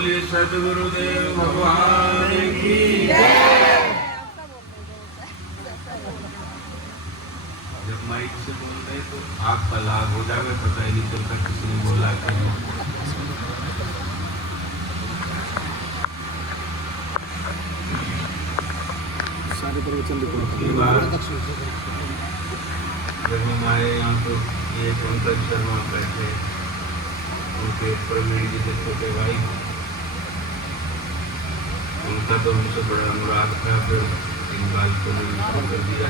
बोलिए सद्गुरुदेव भगवान की जब माइक से बोल रहे तो आपका लाभ हो जाएगा, पता ही नहीं चलता किसने बोला कि सारे प्रवचन जब हम आए यहाँ तो ये पंकज शर्मा बैठे, उनके प्रवीण जी के छोटे भाई, उनका तो हमसे बड़ा अनुराग था। फिर इन बात को शुरू कर दिया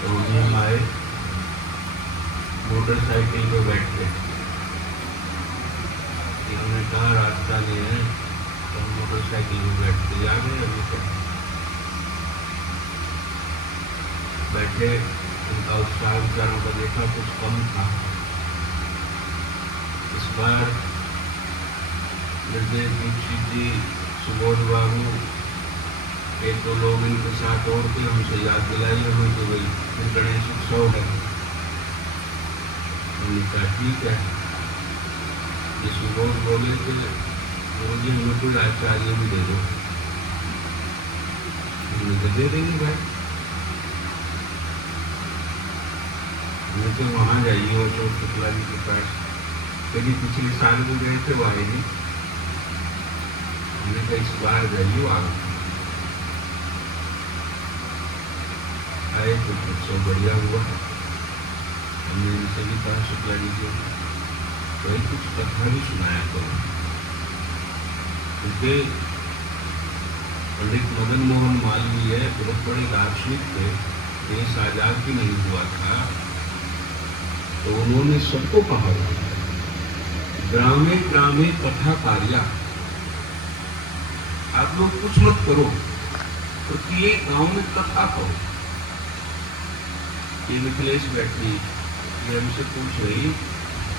तो उन्हें हम आए, मोटरसाइकिल पे बैठ के इन्होंने कहा रास्ता नहीं है, तो हम मोटरसाइकिल पे बैठ के आ गए। अभी तक बैठे, उनका उत्साह विचारों का देखा कुछ कम था। इस बार निर्देश दीक्षित जी, सुबोध बाबू, एक दो लोग इनके साथ और थे, हमसे याद दिलाई हमें कि भाई फिर गणेश उत्सव है। उन्होंने कहा ठीक है। ये सुबोध बोले कि मुझे मुकुल आचार्य भी दे दो। उन्होंने दे देंगे भाई, तो वहाँ जाइए और अशोक शुक्ला जी के पास, कभी पिछले साल भी गए थे वो आए नहीं। हमने कहा इस बार जाइए, आए तो सब बढ़िया हुआ। हमने उनसे भी कहा शुक्ला जी को वही कुछ कथा भी सुनाया करो, क्योंकि पंडित मदन मोहन मालवीय बहुत बड़े दार्शनिक थे। देश आजाद भी नहीं हुआ था तो उन्होंने सबको कहा ग्रामे ग्रामे कथा कार्या, आप लोग कुछ मत करो, प्रत्येक गांव में कथा करो। ये मिथिलेश बैठी, ये हमसे पूछ रही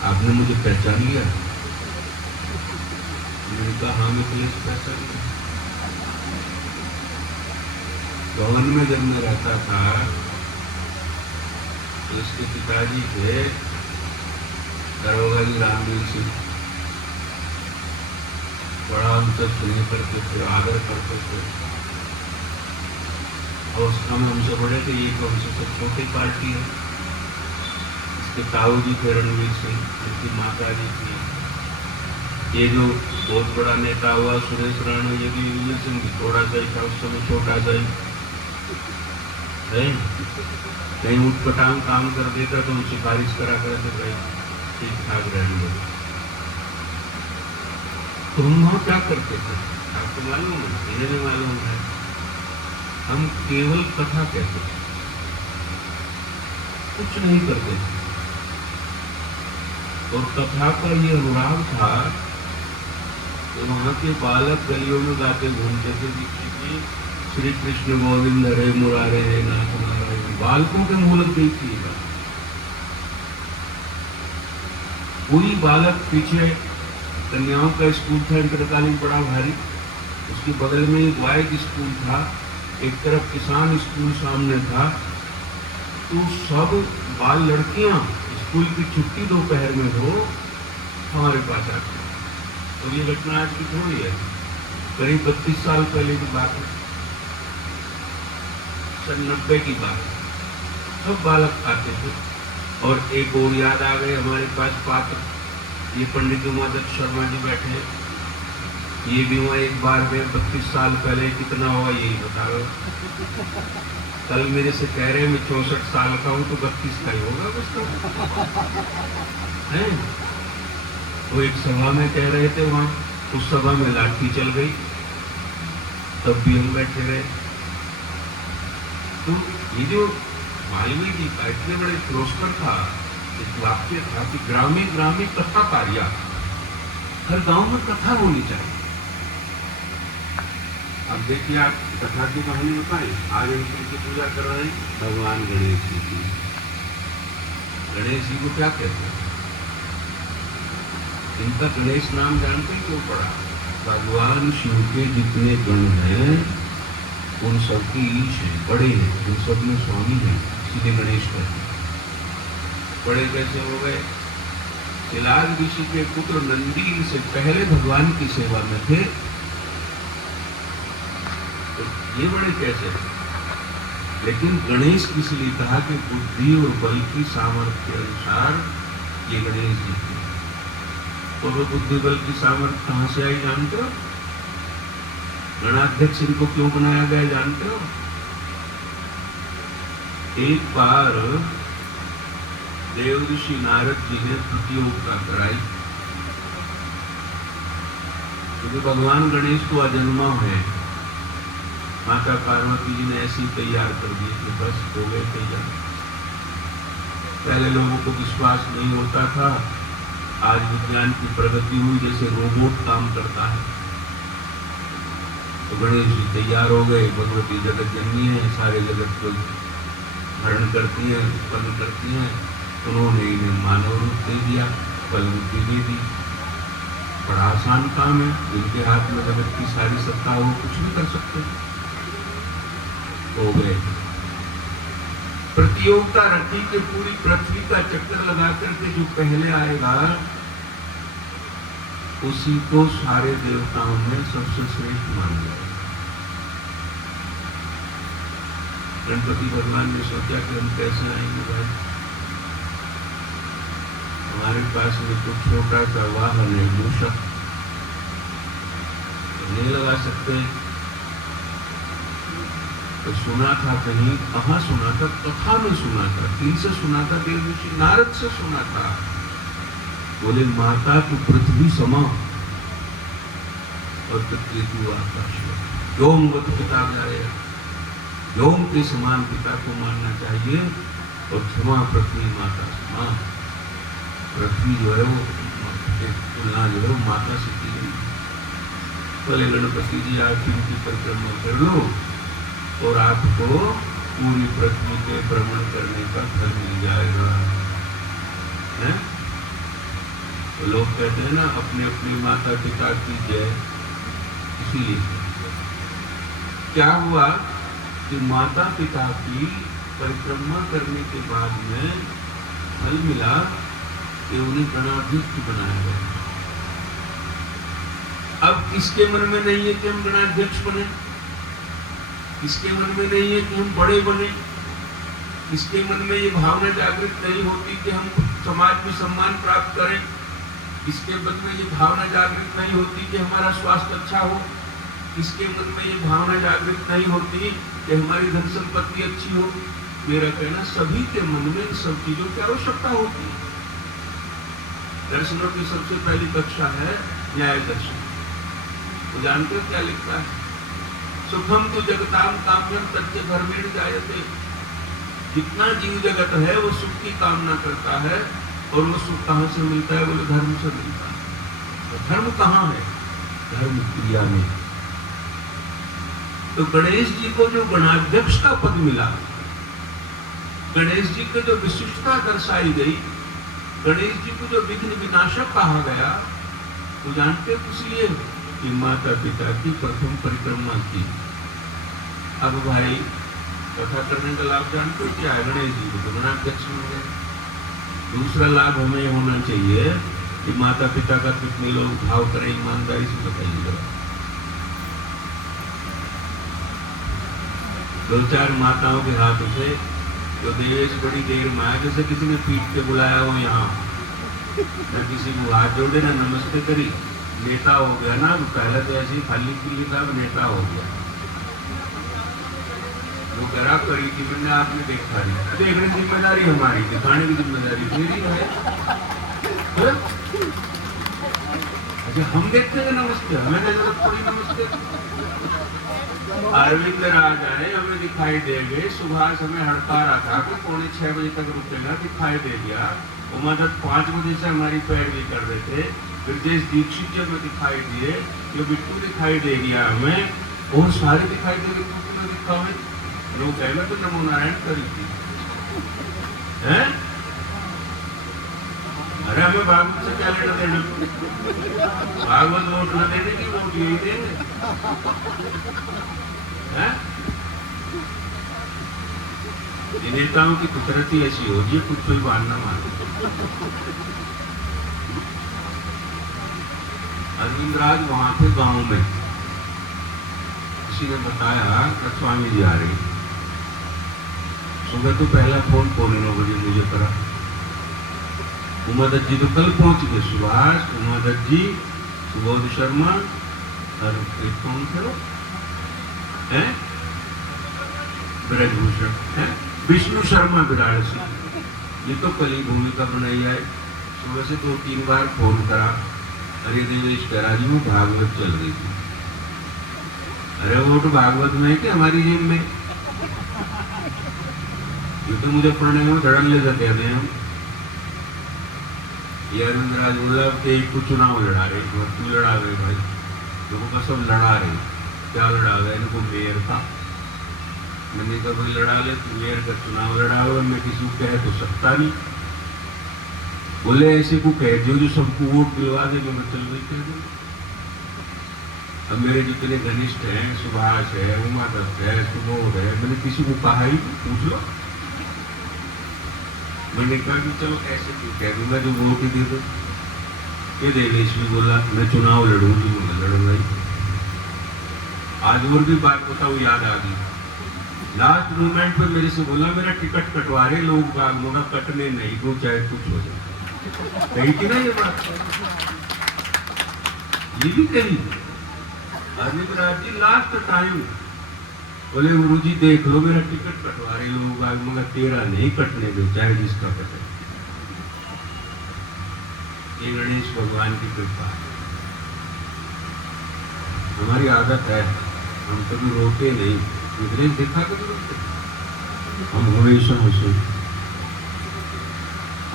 आपने मुझे पहचान लिया? मैंने कहा हाँ मिथिलेश पहचान लिया। भवन में जब मैं रहता था तो इसके पिताजी थे दरोगा जी रामवीर सिंह, बड़ा हमसे सुने करते थे, आदर करते थे। और उस समय हमसे बड़े थे, ये तो हमसे सब छोटी पार्टी है। इसके ताऊ जी थे रणवीर सिंह, इसकी माता जी थी। ये जो बहुत बड़ा नेता हुआ सुरेश राणा, ये भी रणवीर सिंह थोड़ा सा ही था उस समय, छोटा सा ही है। कहीं उठपटांग काम कर देता तो हम सिफारिश करा करते भाई ठीक ठाक रहने दो। तो हम वहां क्या करते थे आपको मालूम है? इन्हें भी मालूम है। हम केवल कथा कहते थे, कुछ नहीं करते थे। और कथा का ये अनुराग था कि वहां के बालक गलियों में गाते घूमते थे कि श्री कृष्ण गोविंद हरे मुरारे हे नाथ नारायण। बालकों के मूलक गई थी। कोई बालक पीछे कन्याओं का स्कूल था, इंटरकालीन बड़ा भारी, उसके बगल में एक वाइद स्कूल था, एक तरफ किसान स्कूल सामने था। तो सब बाल लड़कियां स्कूल की छुट्टी दोपहर में हो हमारे पास आती। और ये घटना आज की थोड़ी है, करीब 32 साल पहले की बात है, सन 90 की बात। सब बालक आते थे। और एक और याद आ गए हमारे पास पात्र, ये पंडित उमादत्त शर्मा जी बैठे, ये भी वहाँ एक बार में 32 साल पहले कितना हुआ यही बता रहा। कल मेरे से कह रहे हैं मैं 64 साल का हूँ तो 32 का ही होगा उसका है। वो एक सभा में कह रहे थे, वहाँ उस सभा में लाठी चल गई, तब भी हम बैठे रहे। तो ये जो मालवीय जी का इतने बड़े पुरस्कार था, एक वाक्य था कि ग्रामे ग्रामे कथा कार्या, हर गांव में कथा होनी चाहिए। अब देखिए आप कथा की कहानी बताएं। आज हम किसकी पूजा कर रहे हैं? भगवान गणेश जी की। गणेश जी को क्या कहते हैं? इनका गणेश नाम जानते हैं क्यों पड़ा? भगवान शिव के जितने गण हैं उन सबके ईश हैं, बड़े हैं, उन सब में स्वामी हैं, इसलिए गणेश कहते हैं। बड़े कैसे हो गए? इलाज ऋषि के पुत्र नंदी से पहले भगवान की सेवा में थे, तो ये बड़े कैसे थे। लेकिन गणेश इसलिए कहा कि बुद्धि और बल की सामर्थ्य के अनुसार ये गणेश जी थे। और वो बुद्धि बल की सामर्थ्य कहां से आई जानते हो? गणाध्यक्ष इनको क्यों बनाया गया जानते हो? एक बार देव ऋषि नारद जी ने प्रतियोगिता कराई, क्योंकि भगवान गणेश तो अजन्मा है। माता पार्वती जी ने ऐसी तैयार कर दी कि बस हो गए तैयार। पहले लोगों को विश्वास नहीं होता था, आज विज्ञान की प्रगति हुई, जैसे रोबोट काम करता है। तो गणेश जी तैयार हो गए। भगवती जगत जननी है, सारे जगत को धारण करती है, उत्पन्न करती है। उन्होंने इन्हें मानव रूप दे दिया, बल बुद्धि दे दी। बड़ा आसान काम है, जिनके हाथ में जगत की सारी सत्ता हो कुछ भी कर सकते हो गए। प्रतियोगिता रखी कि पूरी पृथ्वी का चक्कर लगा करके जो पहले आएगा उसी को सारे देवताओं में सबसे श्रेष्ठ मान लिया। गणपति भगवान ने सोचा कि हम कैसे आएंगे भाई, हमारे पास में तो छोटा सा वाहन है, मूषक नहीं लगा सकते। तो सुना था कहीं, कहाँ सुना था? कथा में सुना था। किनसे सुना था? देव ऋषि नारद से सुना था। बोले माता तो पृथ्वी समा और पितृ आकाश। व्योमवत पिता जाएगा, व्योम के समान पिता को मानना चाहिए। और क्षमा पृथ्वी माता समा, पृथ्वी जो है वो तुलना जो है माता से की गई। बोले गणपति जी आप इनकी परिक्रमा कर लो और आपको पूरी पृथ्वी के भ्रमण करने का फल मिल जाएगा। है? तो लोग कहते हैं ना अपने अपने माता पिता की जय। इसीलिए क्या हुआ कि माता पिता की परिक्रमा करने के बाद में फल मिला कि उन्हें गणाध्यक्ष बनाया गया। अब किसके मन में नहीं है कि हम गणाध्यक्ष बने? किसके मन में नहीं है कि हम बड़े बने? किसके मन में ये भावना जागृत नहीं होती कि हम समाज में सम्मान प्राप्त करें? किसके मन में ये भावना जागृत नहीं होती कि हमारा स्वास्थ्य अच्छा हो? किसके मन में ये भावना जागृत नहीं होती कि हमारी धन संपत्ति अच्छी हो? मेरा कहना सभी के मन में इन सब चीजों की आवश्यकता होती है। दर्शनों की सबसे पहली कक्षा है न्याय दर्शन। वो जानते हो क्या लिखता है? सुखम तो जगताम काम्यम तच्च धर्मेण जायते। जितना जीव जगत है वो सुख की कामना करता है, और वो सुख कहां से मिलता है? बोले धर्म से मिलता है। तो धर्म कहां है? धर्म क्रिया में। तो गणेश जी को जो गणाध्यक्ष का पद मिला, गणेश जी को जो विशिष्टता दर्शाई गई, गणेश जी को जो विघ्न विनाशक कहा गया, तो जानते किस लिए? कि माता पिता की प्रथम परिक्रमा की। अब भाई कथा करने का लाभ जानते हो क्या है? गणेश जी को गणाध्यक्ष हो गए। दूसरा लाभ हमें होना चाहिए कि माता पिता का कितने लोग भाव करें, ईमानदारी से बताइएगा। 2-4 माताओं के हाथ उठे तो देवेश बड़ी देर में आया, जैसे किसी ने पीट के बुलाया हो यहाँ, न किसी को हाथ जोड़े न नमस्ते करी, नेता हो गया ना। पहले तो ऐसे ही खाली पीली था, नेता हो गया। वो करा करी थी मैंने, आपने देखा नहीं। देखने की जिम्मेदारी हमारी, दिखाने की जिम्मेदारी मेरी है। अच्छा हम देखते हैं नमस्ते, हमें जरूरत पड़ी नमस्ते। अरविंद राज आए, हमें दिखाई दे गए। सुभाष हमें हड़का रहा था कि 6:45 बजे तक रुकेगा, दिखाई दे गया। उमादत्त 5 बजे से हमारी पैरवी कर रहे थे। ब्रजेश दीक्षित जी हमें दिखाई दिए, ये बिट्टू दिखाई दे गया हमें, और सारे दिखाई दे गए। तो दिखा हमें लोग कहना तो नमो नारायण करी थी। हैं? अरे हमें भागवत से क्या लेना देना? भागवत वोट न देने की, वोट यही देंगे। नेताओं की फितरत ही ऐसी होगी, कुछ कोई बात ना माने। अरविंदराज वहां थे गांव में, किसी ने बताया कि स्वामी जी आ रहे। सुबह तो पहला फोन 9:15 मुझे करा, उमादत्त जी तो कल पहुंच गए, सुभाष, उमादत्त जी, सुबोध शर्मा और एक कौन थे वो हैं, ब्रजभूषण है, विष्णु शर्मा वाराणसी, ये तो कल ही भूमिका बनाई है। सुबह से 2-3 बार फोन करा, अरे देवेश करा जी वो भागवत चल रही थी। अरे वो तो भागवत में है कि हमारी जेब में, ये तो मुझे पढ़ने में धड़न ले जाते हैं हम। ये अरविंदराज बोला कि एक को चुनाव लड़ा रहे, तू लड़ा रहे भाई, लोगों का सब लड़ा रहे, क्या लड़ा रहे, इनको मेयर का। मैंने कहा भाई लड़ा ले, तू मेयर का चुनाव लड़ा हो, मैं किसी को कह तो सकता नहीं। बोले ऐसे को कह जो सबको वोट दिलवा दे, मैं चल रही कह दूँ। अब मेरे जितने घनिष्ठ हैं, सुभाष है, उमादत्त है, सुबोध है, मैंने किसी को कहा ही पूछ लो। मैंने कहा कि चलो ऐसे क्यों कह दूंगा जो वोट ही दे दो। ये देवेश भी बोला मैं चुनाव लड़ूंगी, मैं लड़ूंगा ही। आज और भी बात बताओ याद आ गई, लास्ट मोमेंट पे मेरे से बोला मेरा टिकट कटवा रहे लोग, मगर कटने नहीं दो चाहे कुछ हो जाए। कही थी ना ये बात, ये भी कही अरविंदराज जी लास्ट टाइम बोले गुरु जी देख लो मेरा टिकट कटवा रहे लोग, मगर तेरा नहीं कटने दो चाहे जिसका कटे। ये गणेश भगवान की कृपा है। हमारी आदत है, हम कभी रोते नहीं, विग्रह देखा कभी रोते, हम हमेशा हंसे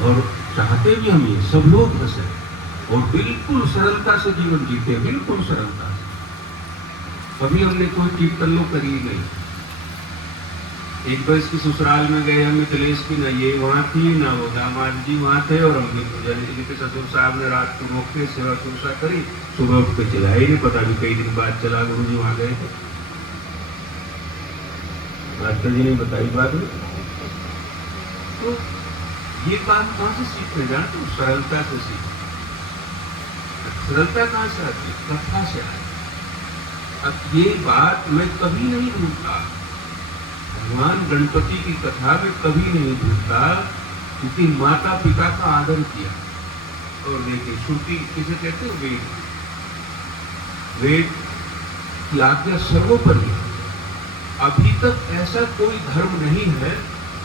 और चाहते भी हम ये सब लोग हंसे और बिल्कुल सरलता से जीवन जीते, बिल्कुल सरलता से। कभी हमने कोई कीर्तन करी नहीं। एक बार इसकी ससुराल में गए हम, मिथिलेश की ना ये वहां थी ना वो दामाद जी वहां थे, और हम इनके ससुर साहब ने रात को रोक के सेवा सुरक्षा करी, सुबह उठ के चला ही नहीं, पता भी कई दिन बाद चला, गुरु जी वहां गए थे। मास्टर जी ने बताई बात में, तो ये बात कहां से सीखते जान, तो सरलता से सीख। सरलता कहां से आती, कथा से आती। अब ये बात मैं कभी नहीं भूलता, भगवान गणपति की कथा में कभी नहीं भूलता, क्योंकि माता पिता का आदर किया। और देखिए श्रुति किसे कहते हैं, वेद, वेद की आज्ञा सर्वोपरि। अभी तक ऐसा कोई धर्म नहीं है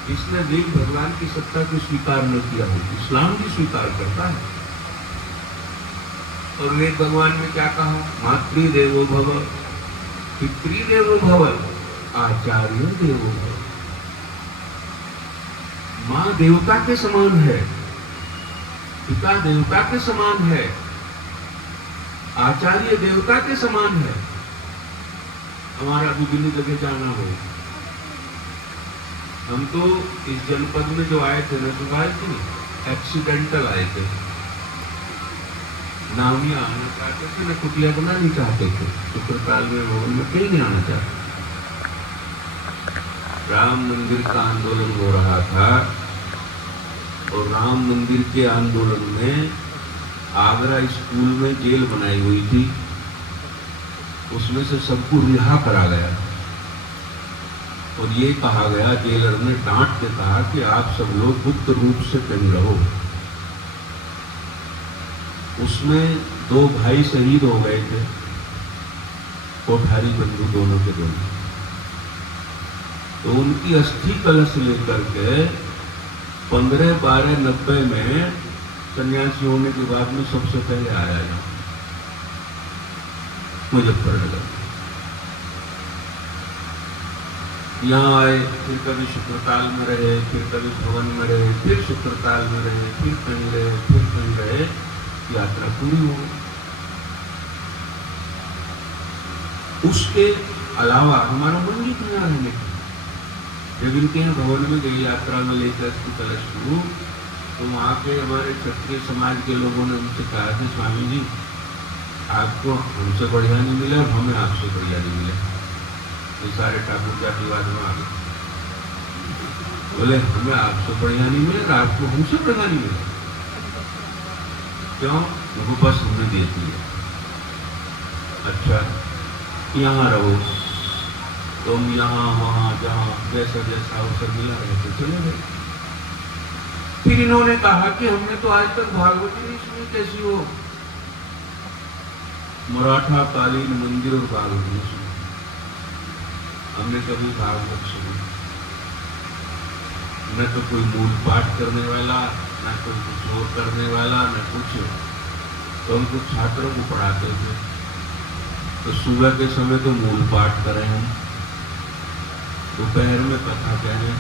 जिसने वेद भगवान की सत्ता को स्वीकार न किया हो। इस्लाम भी स्वीकार करता है। और वेद भगवान ने क्या कहा, मातृदेवो भव, पितृदेवो भव, आचार्य देवो भव। मां देवता के समान है, पिता देवता के समान है, आचार्य देवता के समान है। हमारा विभिन्न जगह जाना हो, हम तो इस जनपद में जो आए थे ना, सुभाष जी एक्सीडेंटल आए थे, नामिया आना चाहते थे, न कुटिया बनानी चाहते थे, शुक्रताल में भवन में कहीं नहीं आना चाहते। राम मंदिर का आंदोलन हो रहा था, और राम मंदिर के आंदोलन में आगरा स्कूल में जेल बनाई हुई थी, उसमें से सबको रिहा करा गया। और ये कहा गया, जेलर ने डांट के कहा कि आप सब लोग गुप्त रूप से कहीं रहो। उसमें 2 भाई शहीद हो गए थे, कोठारी बंधु दोनों के दोनों। तो उनकी अस्थि कलश लेकर के 15/12/90 में सन्यासी होने के बाद में सबसे पहले आया यहाँ मुजफ्फरनगर। यहाँ आए, फिर कभी शुक्रताल में रहे, फिर कभी भवन में रहे, फिर शुक्रताल में रहे, फिर कहीं रहे, फिर कहीं रहे, यात्रा पूरी हो गई। उसके अलावा हमारा मन नहीं किया रहने का। जब इनके यहाँ भवन में गई यात्रा में लेकर इसकी कलश शुरू, तो वहाँ के हमारे क्षत्रिय समाज के लोगों ने उनसे कहा था, स्वामी जी आपको हमसे बढ़िया नहीं मिला और हमें आपसे बढ़िया नहीं मिला। ये सारे ठाकुर जातिवाद में आ गए, बोले हमें आपसे बढ़िया नहीं मिला, आपको हमसे बढ़िया नहीं मिला। क्यों? वो बस हमने दे दिया। अच्छा यहाँ रहो, तुम यहाँ वहाँ जहाँ जैसा जैसा अवसर मिला रहे तो चले गए। फिर इन्होंने कहा कि हमने तो आज तक भागवत ही नहीं सुनी, कैसी हो? मराठा कालीन मंदिर और भागवत नहीं सुनी, हमने कभी भागवत सुनी। न तो कोई मूल पाठ करने वाला, न कोई कुछ और करने वाला, न कुछ। तो हम कुछ छात्रों को पढ़ाते थे, तो सुबह के समय तो मूल पाठ करें हम, दोपहर में कथा कहें,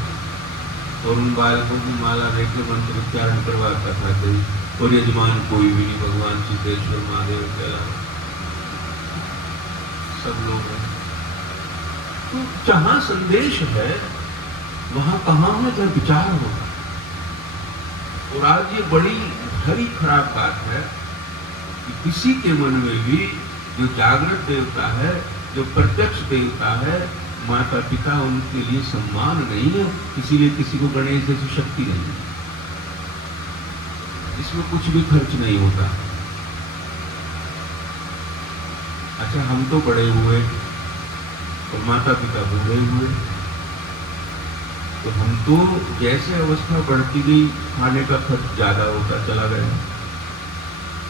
और उन बालकों की माला लेकर मंत्र उच्चारण करवा कथा कही, और यजमान कोई भी नहीं, भगवान सिद्धेश्वर महादेव के अलावा सब लोग हैं। तो जहां संदेश है वहां कहां में जब विचार होगा। और आज ये बड़ी भरी खराब बात है कि किसी के मन में भी जो जागृत देवता है, जो प्रत्यक्ष देवता है, माता पिता, उनके लिए सम्मान नहीं है, इसीलिए किसी को गणेश जैसी शक्ति नहीं है। इसमें कुछ भी खर्च नहीं होता। अच्छा, हम तो बड़े हुए और माता पिता बूढ़े हुए, तो हम तो जैसे अवस्था बढ़ती गई खाने का खर्च ज्यादा होता चला गया,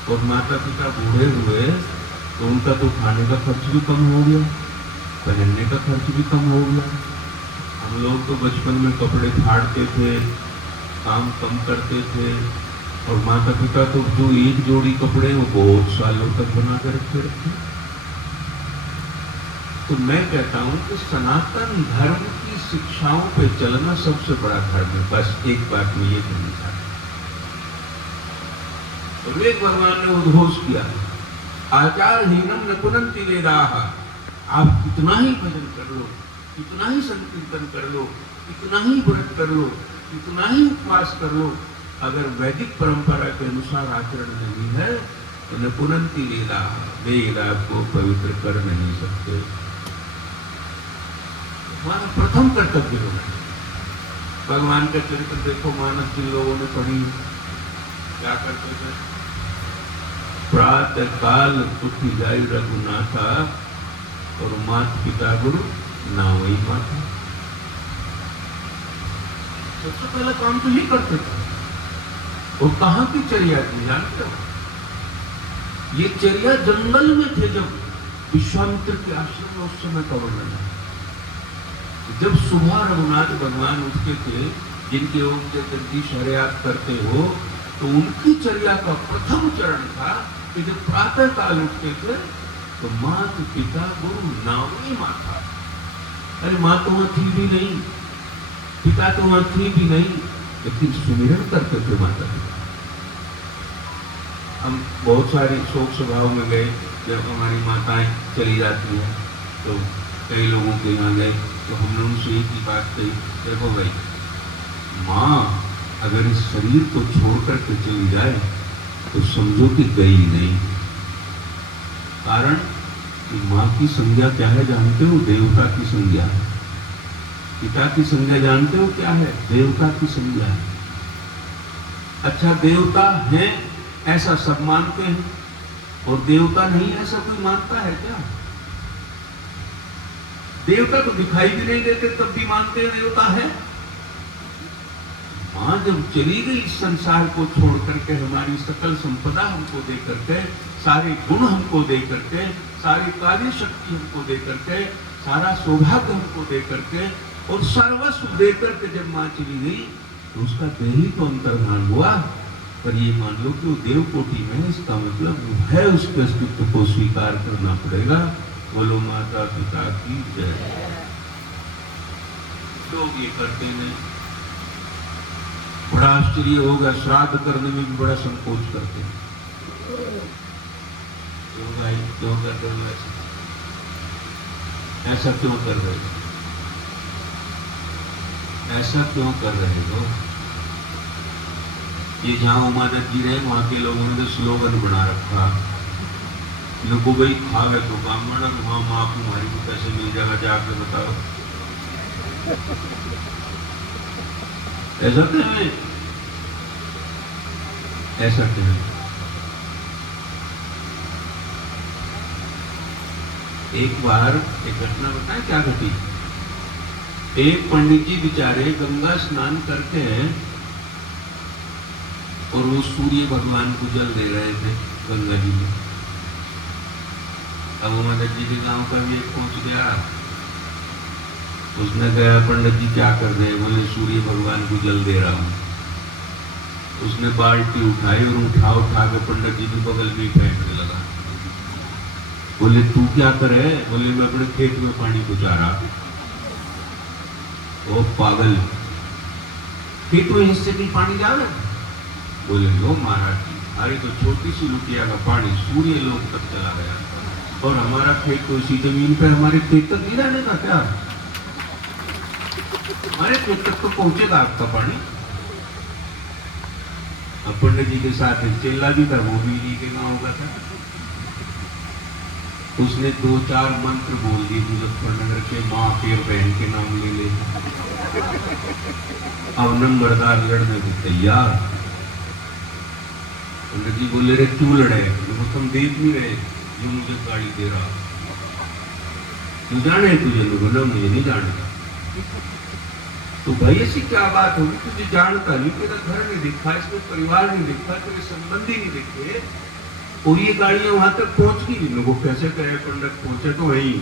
और माता पिता बूढ़े हुए तो उनका तो खाने का खर्च भी कम हो गया, पहनने का खर्च भी कम हो गया। हम लोग तो बचपन में कपड़े फाड़ते थे, काम कम करते थे, और माता पिता तो जो एक जोड़ी कपड़े वो बहुत सालों तक बना कर रखते। तो मैं कहता हूं कि सनातन धर्म की शिक्षाओं पे चलना सबसे बड़ा धर्म है। बस एक बात में ये कहना चाहता हूं। तो वेद भगवान ने उद्घोष किया, आचारहीनम न पुनन्ति वेदाः। आप कितना ही भजन कर लो, कितना ही संकीर्तन कर लो, कितना ही व्रत कर लो, कितना ही उपवास कर लो, अगर वैदिक परंपरा के अनुसार आचरण नहीं है तो न पुनन्ति वेदाः, वेद आपको पवित्र कर नहीं सकते। हमारा प्रथम कर्तव्य होना है। भगवान का चरित्र देखो, मानस जिन लोगों ने पढ़ी क्या करते थे? प्रातः काल उठी जाय रघुनाथा, और मात पिता गुरु ना वही माता। सबसे पहला काम तो ये करते थे। और कहां की चर्या थी जानते हो? ये चर्या जंगल में थे, जब विश्वामित्र के आश्रम में, उस समय का वर्णन है। जब सुबह रघुनाथ भगवान उठते थे, जिनके ओम के जगदीश हरियात करते हो, तो उनकी चर्या का प्रथम चरण था कि जब प्रातः काल उठते थे तो मात पिता गुरु नामी माता। अरे माँ तो वहां थी भी नहीं, पिता तो वहां थी भी नहीं, लेकिन सुमिरन करते थे माता पिता। हम बहुत सारी शोक सभाओं में गए, जब हमारी माताएं चली जाती हैं तो कई लोगों के यहाँ गए, तो हमने उनसे एक ही बात कही, देखो भाई, माँ अगर इस शरीर को छोड़ करके चली जाए तो समझो कि गई नहीं। कारण कि माँ की संज्ञा क्या है जानते हो? देवता की संज्ञा है। पिता की संज्ञा जानते हो क्या है? देवता की संज्ञा है। अच्छा, देवता है ऐसा सब मानते हैं, और देवता नहीं ऐसा कोई मानता है क्या? देवता तो दिखाई भी नहीं देते, तब भी मानते हैं देवता है। मां जब चली गई इस संसार को छोड़ करके, हमारी सकल संपदा हमको दे करके, सारे गुण हमको दे करके, सारी कार्य शक्ति हमको दे करके, सारा सौभाग्य हमको दे करके, और सर्वस्व दे करके जब मां चली गई तो उसका देह ही तो अंतर्धान हुआ। पर ये मान लो कि वो देव कोटि में, इसका मतलब है उसके अस्तित्व को स्वीकार करना पड़ेगा। बोलो माता पिता की जय। लोग ये करते नहीं। बड़ा आश्चर्य होगा, श्राद्ध करने में भी बड़ा संकोच करते हैं। क्यों भाई, क्यों कर रहे हो ऐसा क्यों कर रहे हो? ऐसा क्यों कर रहे हो? ये जहां उमादत जी रहे, वहां के लोगों ने स्लोगन बना रखा, लोगों भाई खावे तो ब्राह्मण, वहां माँ तुम्हारी को कैसे मिल जाएगा, जाके बताओ। ऐसा क्या है? ऐसा क्या है? एक बार एक घटना बताएं क्या घटी। एक पंडित जी बेचारे गंगा स्नान करते हैं और वो सूर्य भगवान को जल दे रहे थे गंगा जी में। अब वो मदद जी के गांव का भी एक पहुंच गया, उसने कहा पंडित जी क्या कर रहे हैं? बोले सूर्य भगवान को जल दे रहा हूं। उसने बाल्टी उठाई और उठा उठा के पंडित जी के बगल में फेंकने लगा। बोले तू क्या करे? बोले मैं अपने खेत में पानी पहुंचा रहा। ओ पागल, खेत में हिस्से की पानी जावे? बोले लो महाराज जी, अरे तो छोटी सी लुटिया का पानी सूर्य लोक तक चला गया और हमारा खेत तो इसी जमीन पे हमारे खेत तक नहीं रहने का क्या? हमारे खेत तक तो पहुंचेगा आपका पानी। अब पंडित जी के साथ एक चेला भी था, वो भी जी के गांव का था। उसने 2-4 मंत्र बोल दिए मुजफ्फरनगर के माँ के और बहन के नाम ले ले। अब नंबरदार लड़ने को तैयार। पंडित जी बोले रे क्यों लड़े? तो तुम देख नहीं रहे जो मुझे गाड़ी दे रहा? तू जाने तुझे? बोला मुझे नहीं जानता। तो भाई ऐसी क्या बात होगी? तुझे जानता नहीं, तेरा घर नहीं दिखा, इसमें परिवार नहीं दिखा, तेरे संबंधी नहीं दिखे और ये गाड़ियां वहां तक पहुंच गई। लोगों कैसे कहे पंडित पहुंचे तो वही।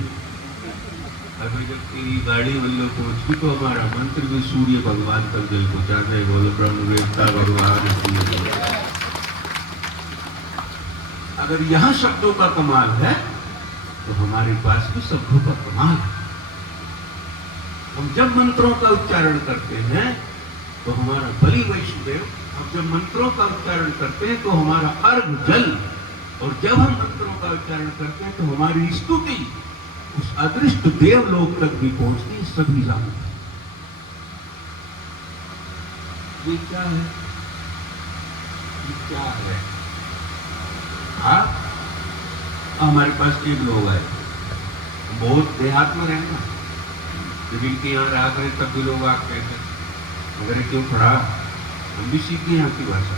अभी जब तेरी गाड़ी मतलब पहुंच गई तो हमारा मंत्र भी सूर्य भगवान तक जल पहुंचा जाए। बोलो ब्रह्मवेत्ता भगवान। अगर यहां शब्दों का कमाल है तो हमारे पास भी शब्दों का कमाल है। हम जब मंत्रों का उच्चारण करते हैं तो हमारा बलि वैष्णदेव, हम जब मंत्रों का उच्चारण करते हैं तो हमारा अर्घ जल, और जब हम मंत्रों का उच्चारण करते हैं तो हमारी स्तुति उस अदृष्ट देवलोक तक भी पहुंचती है। सभी जानते हैं ये क्या है, ये क्या है। हाँ, हमारे पास एक लोग आए, बहुत देहात में रहना, लेकिन के यहाँ रहा करें तब भी लोग आप कहते मगर क्यों खड़ा, हम भी सीखते यहाँ की भाषा।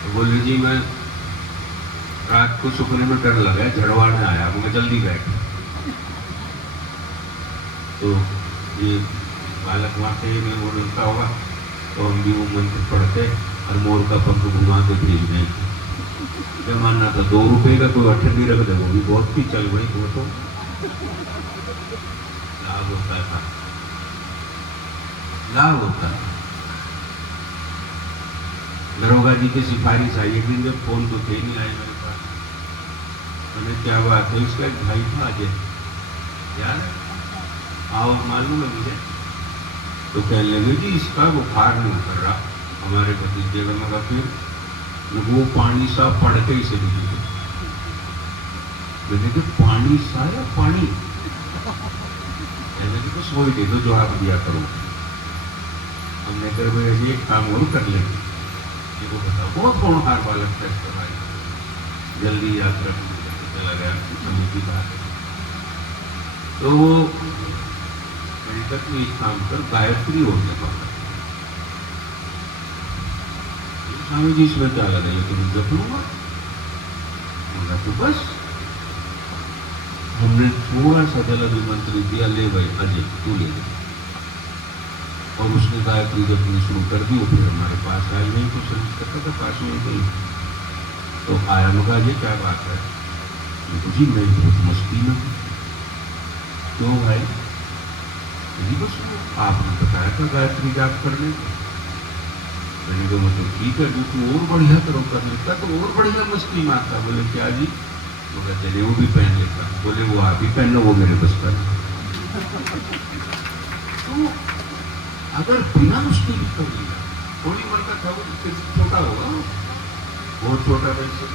तो बोले जी मैं रात को सुपने में डर लगा, झड़वाने आया, मैं जल्दी बैठ। तो ये बालक वाकई में वो डरता होगा तो हम भी वो मंत्र पढ़ते और मोर का पंख घुमा के भेज दें। क्या मानना था 2 रुपए का कोई अठंडी रख दे, वो भी बहुत ही चल गई, वो तो लाभ होता था, लाभ होता है। दरोगा जी की सिफारिश आई एक दिन, जब फोन तो थे नहीं आए मेरे पास। मैंने क्या बात है? इसका एक भाई था अजय, यार आओ मालूम है मुझे। तो कहने लगे जी इसका बुखार नहीं उतर रहा हमारे भतीजे का। मगर फिर वो पानी सा पड़ के इसे लीजिए। मैंने कहा पानी सा या पानी? मैंने तो सोई दे दो जो आप दिया करो। हमने कर भाई एक काम और कर लेंगे, वो बताओ। बहुत होनहार बालक था इसका भाई, जल्दी यात्रा चला गया, समय की बात है। तो वो में काम कर गायत्री हो गया। स्वामी जी इसमें क्या लगा, ये तुम जप लूंगा? तो बस हमने थोड़ा सा जल मंत्र दिया, ले भाई अजय तू ले ले। और उसने गायत्री जपनी शुरू कर दी। फिर हमारे पास आया, नहीं कुछ समझ सकता था, पास में गई तो आया, मगा ये क्या बात है? जी मैं बहुत मस्ती में हूँ। क्यों भाई? नहीं बस आपने बताया था गायत्री जाप करने को। मैंने कहा मतलब ठीक है, जो तू और बढ़िया करो कर लेता तो और बढ़िया मस्ती में आता। बोले क्या जी? बोला चले वो भी पहन लेता। बोले वो आप ही पहन लो, वो मेरे बस पर। तो अगर बिना उसके भी कर लिया, थोड़ी उम्र का था वो, छोटा होगा, बहुत छोटा वैसे,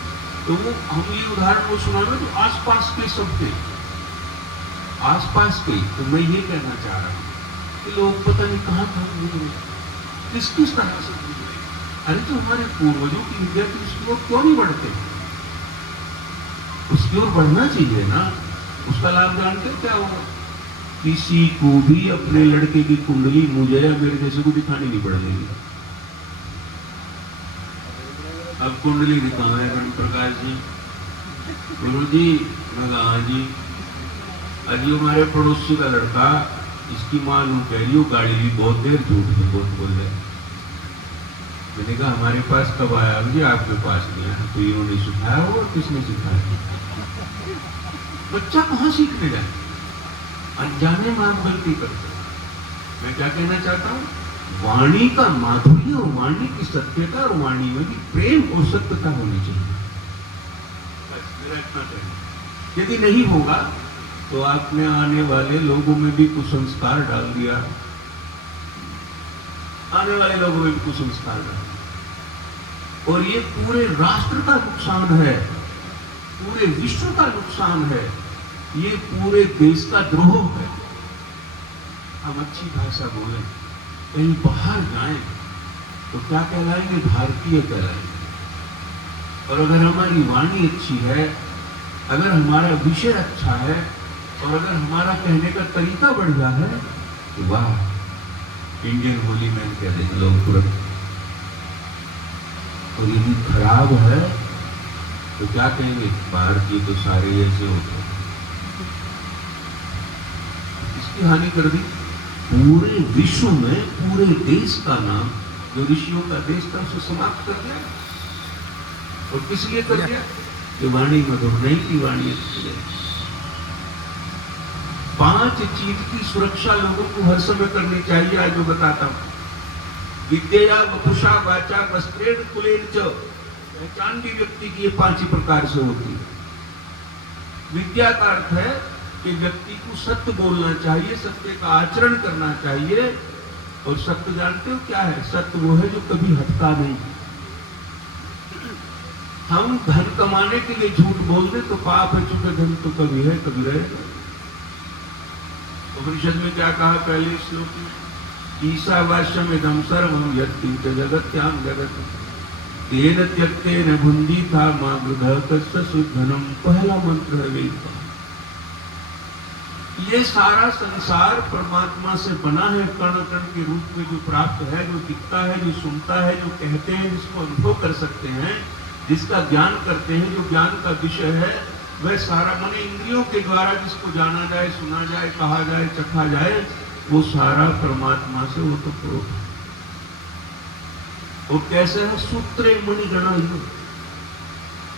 तो वो हम ये उदाहरण वो सुनाना तो आसपास के सबके, आसपास के। तो मैं ये कहना चाह रहा हूँ कि लोग पता नहीं कहाँ गुजरे, किस किस तरह से गुजरे। अरे तो हमारे पूर्वजों की विद्या की उसकी ओर क्यों नहीं बढ़ते? उसकी ओर बढ़ना चाहिए ना। उसका लाभ जानते क्या होगा? किसी को भी अपने लड़के की कुंडली मुझे या मेरे जैसे को दिखानी नहीं पड़ेगी। अब कुंडली दिखाओ है गण प्रकाश जी, गुरुजी, मैं कहा हाँ जी। अजी हमारे पड़ोसी का लड़का, इसकी माँ लू कह रही हो गाड़ी ली बहुत देर, झूठ में बहुत बोल रहे। मैंने कहा हमारे पास कब आया जी, आपके पास नहीं आया। तो इन्होंने सिखाया हो और किसने सिखाया? बच्चा कहाँ सीखने जाए, अनजाने में आप गलती करते। मैं क्या कहना चाहता हूँ, वाणी का माधुर्य और वाणी की सत्यता और वाणी में भी प्रेम और सत्यता होनी चाहिए। बस मेरा इतना कहना। यदि नहीं होगा तो आपने आने वाले लोगों में भी कुसंस्कार डाल दिया, आने वाले लोगों में भी कुसंस्कार डाल दिया, और ये पूरे राष्ट्र का नुकसान है, पूरे विश्व का नुकसान है, ये पूरे देश का द्रोह है। हम अच्छी भाषा बोलें, कहीं बाहर जाएं तो क्या कहलाएंगे? भारतीय कहलाएंगे। और अगर हमारी वाणी अच्छी है, अगर हमारा विषय अच्छा है, और अगर हमारा कहने का तरीका बढ़िया है, तो वाह, इंडियन होली मैन कह देंगे लोग तुरंत। और यदि खराब है तो क्या कहेंगे? भारतीय तो सारे ऐसे होते हैं। इसकी हानि कर दी पूरे विश्व में, पूरे देश का नाम जो ऋषियों का देश था उसे समाप्त कर दिया। और किस लिए कर दिया? कि वाणी मधुर नहीं थी, वाणी अच्छी है। 5 चीज की सुरक्षा लोगों को हर समय करनी चाहिए। आज मैं बताता हूं, विद्या वपुषा वाचा वस्त्रेण कुलेन च। पहचान भी व्यक्ति की ये 5 ही प्रकार से होती है। विद्या का अर्थ है कि व्यक्ति को सत्य बोलना चाहिए, सत्य का आचरण करना चाहिए। और सत्य जानते हो क्या है? सत्य वो है जो कभी हटता नहीं। हम धन कमाने के लिए झूठ बोल दे तो पाप है, चूंकि धन तो कभी है कभी रहेगा। उपनिषद में क्या कहा पहले श्लोक में? ईशावास्यम इदं सर्वं यत्किंच जगत्याम जगत् तेन त्यक्तेन भुंजी था मां वृद्ध कस्य सुधनम। पहला मंत्र है वेद का। ये सारा संसार परमात्मा से बना है, कण कण के रूप में जो प्राप्त है, जो दिखता है, जो सुनता है, जो कहते हैं, जिसको अनुभव कर सकते हैं, जिसका ज्ञान करते हैं, जो ज्ञान का विषय है, वह सारा मन इंद्रियों के द्वारा जिसको जाना जाए, सुना जाए, कहा जाए, चखा जाए, वो सारा परमात्मा से वो तो प्रोत है। वो कैसे है? सूत्रे मणिगणा,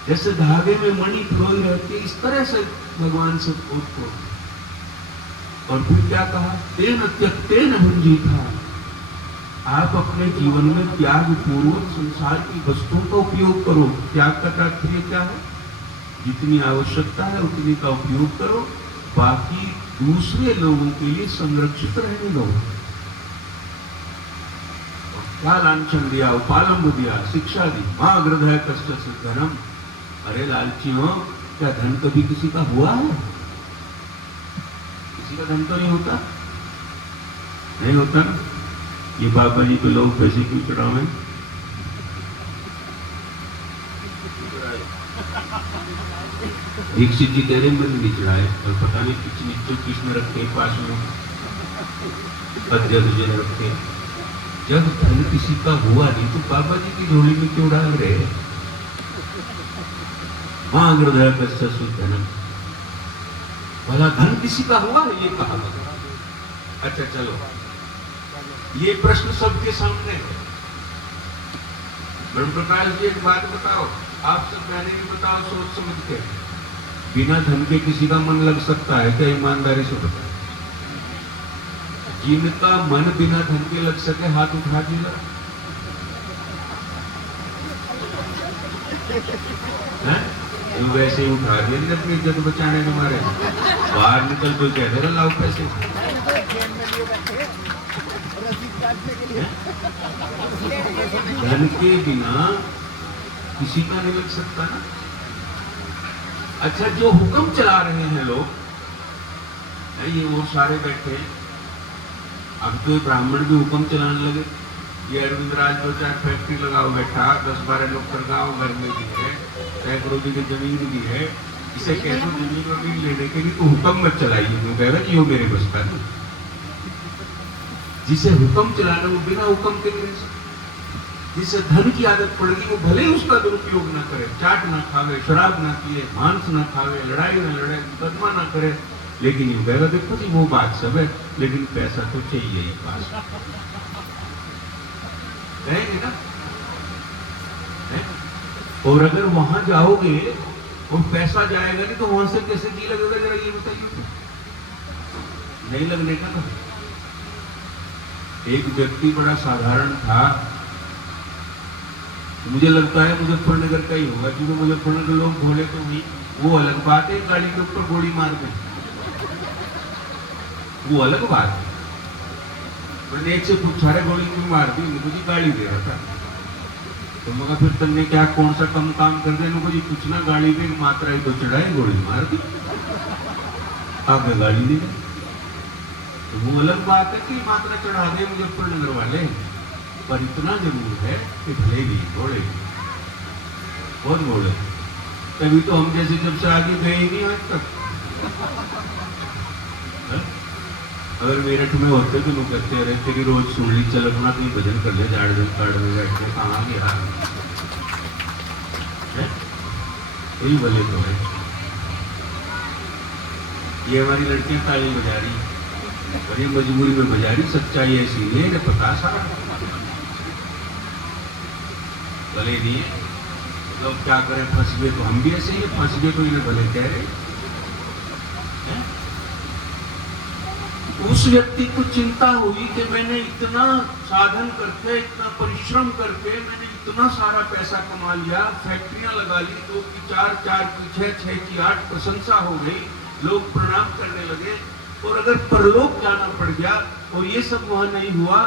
जैसे धागे में मणि पिरोई रहती है, इस तरह से भगवान से प्रोत। और फिर क्या कहा? तेन त्यक्तेन भुंजीथा। आप अपने जीवन में त्याग पूर्वक संसार की वस्तुओं का उपयोग करो। त्याग का तात्पर्य क्या है? जितनी आवश्यकता है उतनी का उपयोग करो, बाकी दूसरे लोगों के लिए संरक्षित रहने दो। क्या लांछन दिया, उपालंब दिया, शिक्षा दी, मां हृदय कष्ट से धनम। अरे लालचियों, क्या धन कभी किसी का हुआ है? किसी का धन तो नहीं होता, नहीं होता। ये बाबा जी पे लोग पैसे क्यों चढ़ावे? दीक्षित जी तेरे में नहीं चढ़ाए, और पता नहीं किसने रखे पास में, अध्यक्ष जी ने रखे। जब धन किसी का हुआ नहीं तो बाबा जी की झोली में क्यों डाल रहे? मां हृदय कस्य सुधनम। भला धन किसी का हुआ है? ये कहा। अच्छा चलो, ये प्रश्न सबके सामने है। ब्रह्म प्रकाश जी एक बात बताओ, आप सब कहने की बताओ सोच समझ के, बिना धन के किसी का मन लग सकता है क्या? ईमानदारी से बताओ। जिनका मन बिना धन के लग सके हाथ उठा दीजिए। तो वैसे ही उठा दिया अपनी इज्जत बचाने के मारे। बाहर निकल कोई कहते रहा लाओ पैसे। धन के बिना किसी का नहीं लग सकता ना। अच्छा, जो हुक्म चला रहे हैं लोग, ये वो सारे बैठे, अब तो ब्राह्मण भी हुक्म चलाने लगे। ये अरविंद राज 2-4 फैक्ट्री लगाओ बैठा, 10-12 डॉक्टर गाँव घर में भी है, सैकड़ों की जमीन भी है। इसे कहते जमीन वमीन लेने के लिए तो हुक्म मत चलाइए, वो कह रहा कि वो मेरे बस का नहीं। जिसे हुक्म चलाना वो बिना हुक्म के नहीं। जिससे धन की आदत पड़ गई वो भले उसका दुरुपयोग ना करे, चाट ना खावे, शराब ना पिए, मांस ना खावे, लड़ाई ना लड़े, मुकदमा ना करे, लेकिन यूं कहेगा देखो जी वो बात सब है, लेकिन पैसा तो चाहिए ही पास। कहेंगे ना? है? और अगर वहां जाओगे और पैसा जाएगा नहीं तो वहां से कैसे जी लगेगा, जरा ये बताइए। नहीं लगने का ना। एक व्यक्ति बड़ा साधारण था, मुझे लगता है मुजफ्फरनगर का ही होगा, क्योंकि मुजफ्फरनगर लोग भोले तो नहीं, वो अलग बात है, गाड़ी के ऊपर गोली मार दे, वो अलग बात है। मैंने एक से पूछा है गोली क्यों मार दी, मुझे गाड़ी दे रहा था, तो मगर फिर तुमने क्या कौन सा कम काम कर दिया, मुझे पूछना गाड़ी पे मात्रा ही तो चढ़ाई, गोली मार दी, आगे गाड़ी दी। तो वो अलग बात है कि मात्रा चढ़ा दे मुजफ्फरनगर वाले, पर इतना जरूर है कि भले भी बोले, बहुत बोले, तभी तो हम जैसे जब से आगे गए ही नहीं आज तक। है? अगर मेरठ में होते तो लोग कहते रहे तेरी रोज सुन ली, चल अपना कहीं भजन कर ले, झाड़ में काट में बैठ के कहाँ गया, यही बोले तो है। ये हमारी लड़कियां ताली बजा रही, और ये मजबूरी में बजा रही, सच्चाई ऐसी नहीं है, पता सारा भले नहीं है। लोग क्या करें, फंस गए तो हम भी ऐसे ही फंस गए तो इन्हें भले कह रहे हैं? उस व्यक्ति को चिंता हुई कि मैंने इतना साधन करके, इतना परिश्रम करके मैंने इतना सारा पैसा कमा लिया, फैक्ट्रियां लगा ली, 2 की 4, 4 की 6, 6 की 8, प्रशंसा हो गई, लोग प्रणाम करने लगे, और अगर परलोक जाना पड़ गया और ये सब वहां नहीं हुआ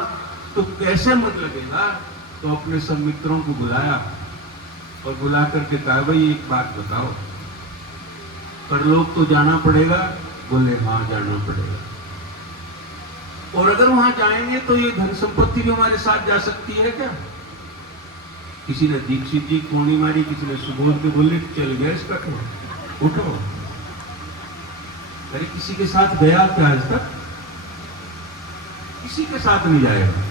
तो कैसे मत लगेगा। तो अपने सब मित्रों को बुलाया और बुला करके कहा भाई एक बात बताओ, परलोक तो जाना पड़ेगा? बोले हाँ जाना पड़ेगा। और अगर वहां जाएंगे तो ये धन संपत्ति भी हमारे साथ जा सकती है क्या? किसी ने दीक्षित जी कोनी मारी, किसी ने सुबोध के बोले चल गया इसका तो उठो। अरे किसी के साथ गया क्या आज तक? किसी के साथ नहीं जाएगा।